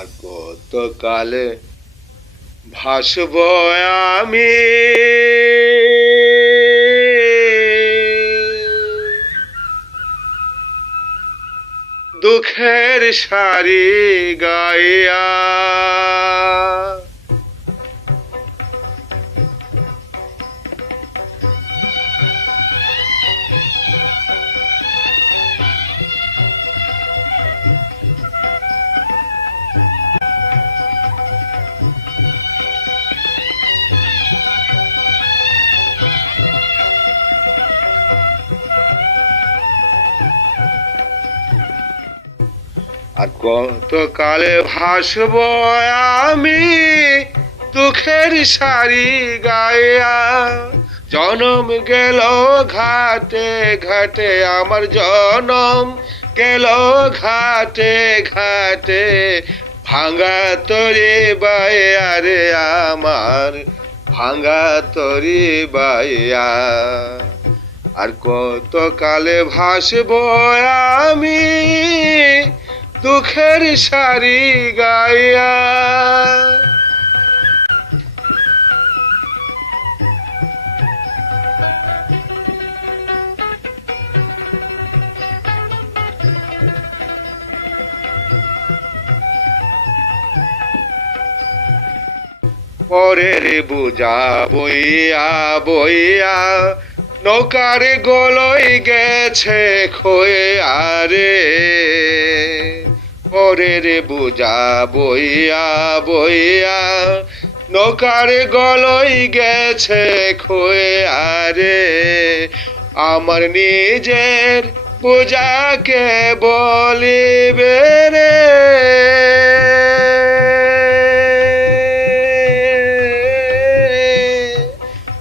আর কতকালে ভাসব আমি। দুঃখের সারি গাইয়া আর কত কালে ভাসব আমি দুঃখের সারি গায়া জনম গেল ঘাটে ঘাটে, আমার জনম গেল ঘাটে ঘাটে। ভাঙ্গা তরে বাইয়া রে আমার ভাঙ্গা তরি বাইয়া। আর কত কালে ভাসব আমি দুঃখের সারি গাইয়া। পরের বুঝা বইয়া বইয়া নৌকার গলই গেছে খয়ে আরে পরের বুঝা বইয়া বইয়া। নৌকার গলই গেছে খয়ে, আরে। আমার নিজের পূজাকে বলিবে রে।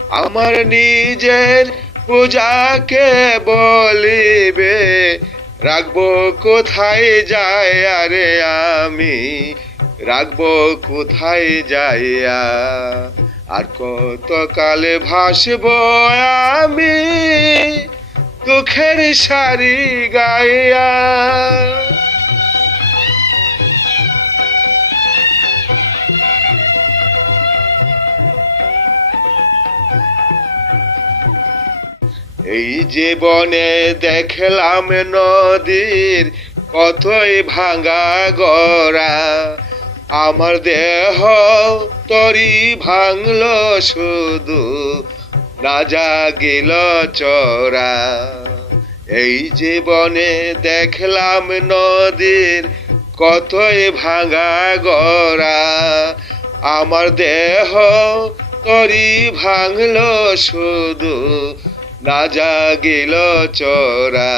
আমার নিজের পূজাকে বলিবে। রাখব কোথায় যায় আরে আমি? রাখব কোথায় যাইয়া আর কত কালে ভাসব আমি? দুঃখের সারি গাইয়া এই জীবনে দেখলাম নদীর কতই ভাঙা গড়া। আমার দেহ তরি ভাঙল শুধু, না জাগিল চরা এই জীবনে দেখলাম নদীর কতই ভাঙা গড়া। আমার দেহ তরি ভাঙল শুধু না জাগিল চরা।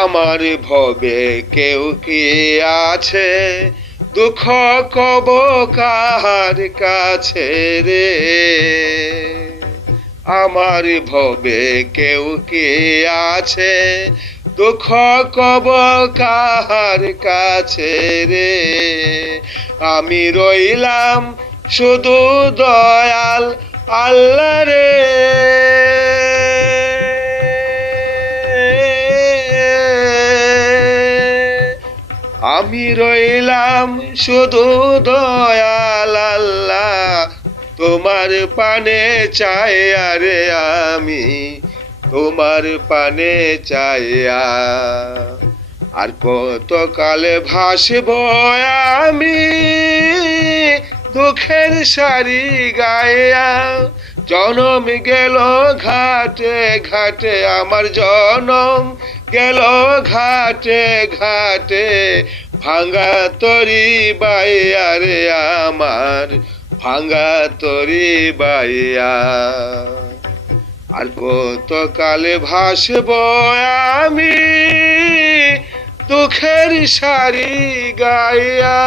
আমার ভবে কেউ কি আছে? দুঃখ কব কাহার কাছে রে? আমার ভবে কেউ কে আছে? দুঃখ কব কাহার কাছে রে? আমি রইলাম শুধু দয়াল আল্লাহ রে। আমি রইলাম শুধু দয়াল তোমার পানে চাই আরে আমি, তোমার পানে চাইয়া আর কত কালে ভাসব আমি, দুঃখের সারি গায়া। জনম গেল ঘাটে ঘাটে আমার জনম গেল ঘাটে ঘাটে ভাঙ্গা তরি বাইয়া রে আমার ভাঙ্গা তরি বাইয়া আর কত কালে ভাসব আমি দুঃখের সারি গাইয়া।